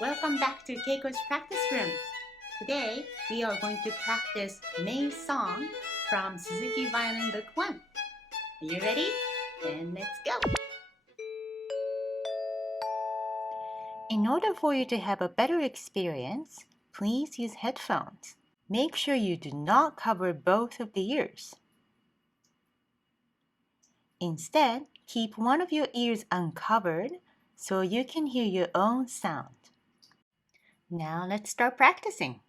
Welcome back to Keiko's practice room. Today, we are going to practice May's song from Suzuki Violin Book 1. Are you ready? Then let's go! In order for you to have a better experience, please use headphones. Make sure you do not cover both of the ears. Instead, keep one of your ears uncovered so you can hear your own sound. Now let's start practicing.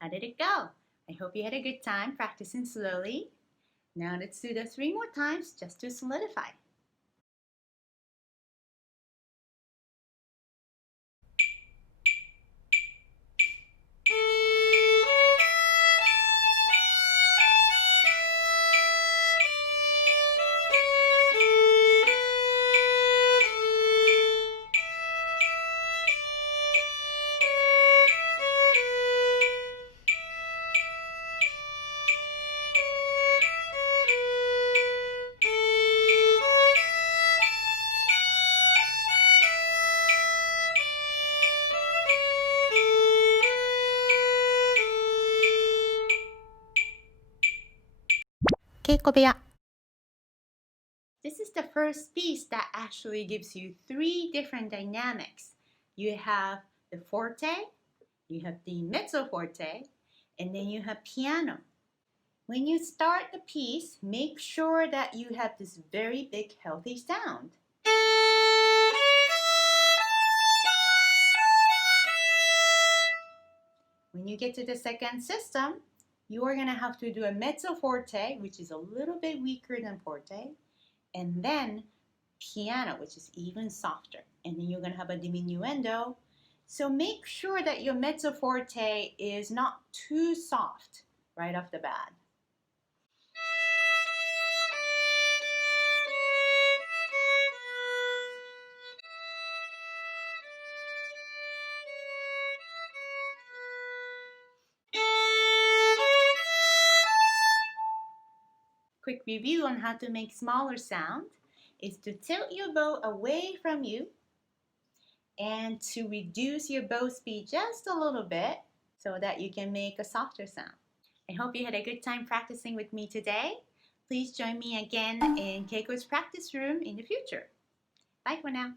How did it go? I hope you had a good time practicing slowly. Now let's do this 3 more times just to solidify. Keiko 部屋. This is the first piece that actually gives you 3 different dynamics. You have the forte, you have the mezzo forte, and then you have piano. When you start the piece, make sure that you have this very big healthy sound. When you get to the second system, you are going to have to do a mezzo forte, which is a little bit weaker than forte, and then piano, which is even softer. And then you're going to have a diminuendo. So make sure that your mezzo forte is not too soft right off the bat. Quick review on how to make smaller sound is to tilt your bow away from you and to reduce your bow speed just a little bit so that you can make a softer sound. I hope you had a good time practicing with me today. Please join me again in Keiko's practice room in the future. Bye for now.